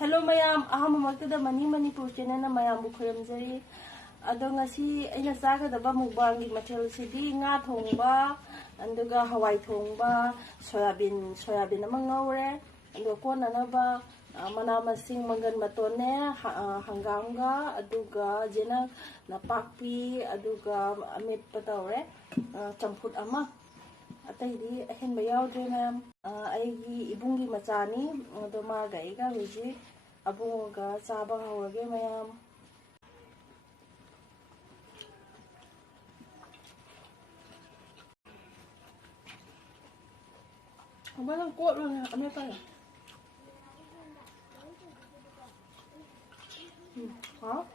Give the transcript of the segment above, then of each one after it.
Hello mayam, ahammaktada Manipur channel na mayam bu khuramjari. Ado ngasi aina chagadaba mukbang gi mathel sidi nga thongba, anduga hawai thongba, soyabin ama ngaure, ando konanaba mana masing mangan matone hangamga aduga jena napakpi aduga amit patawre champut ama. Ataydi ahenba yaudre ma'am aigi ibungi machani ado maga iga huji abunga chaba hawrage ma'am Abalang kuat lang ame pa ha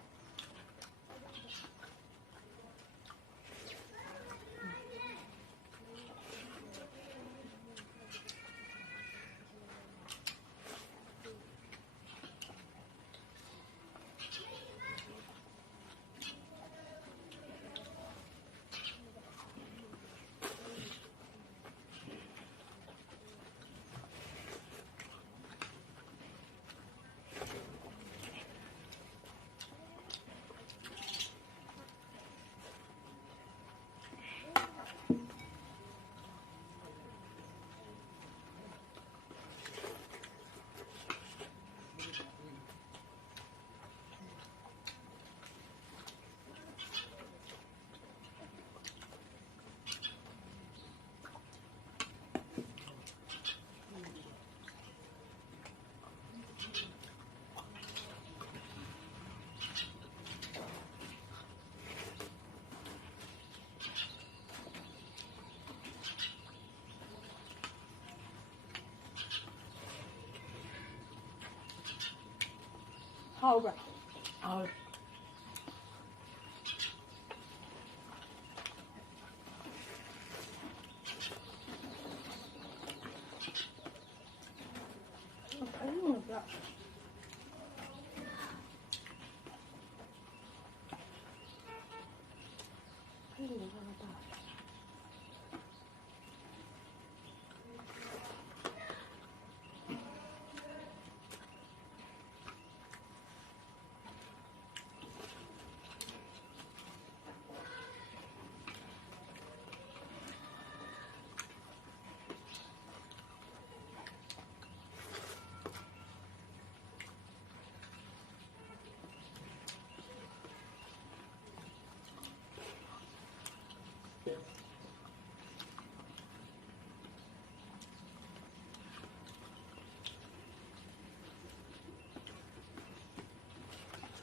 How about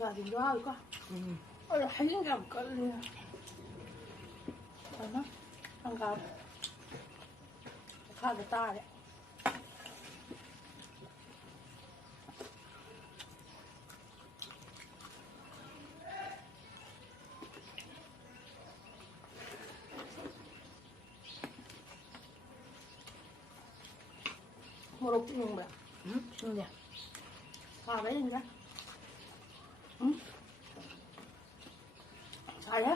soyabin doa ko ora hayin gam kalli ana hangam kaga tare morok yung ba ya kaga yun ka saya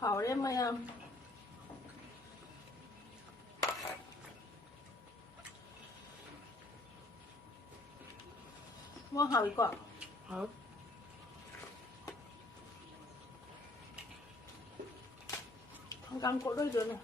hảo đấy mày em mua hảo quả hảo không căng cổ đôi đứa này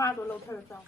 하나도 넣어서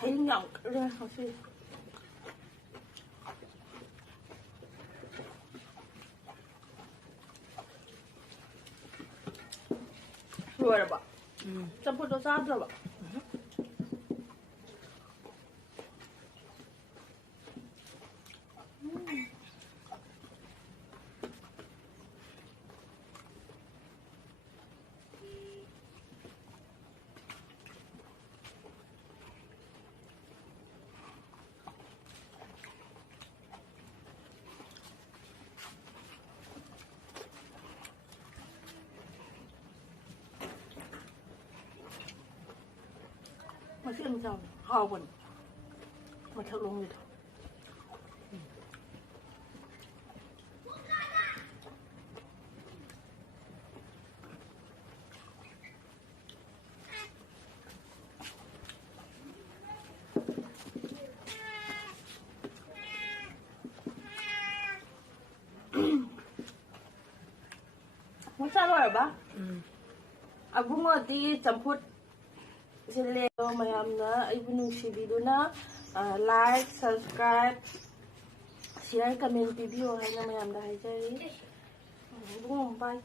Thấy nhộng ra không xí rồi rồi bà chăm phút đó sát rồi bà mà xí em sao hào quần mà thật luôn vậy không sao rồi bà Abung di campur sila mayam na ibunong video na like, subscribe, share, comment, video hay na mayam dahil dyan. Bye.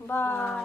Bye.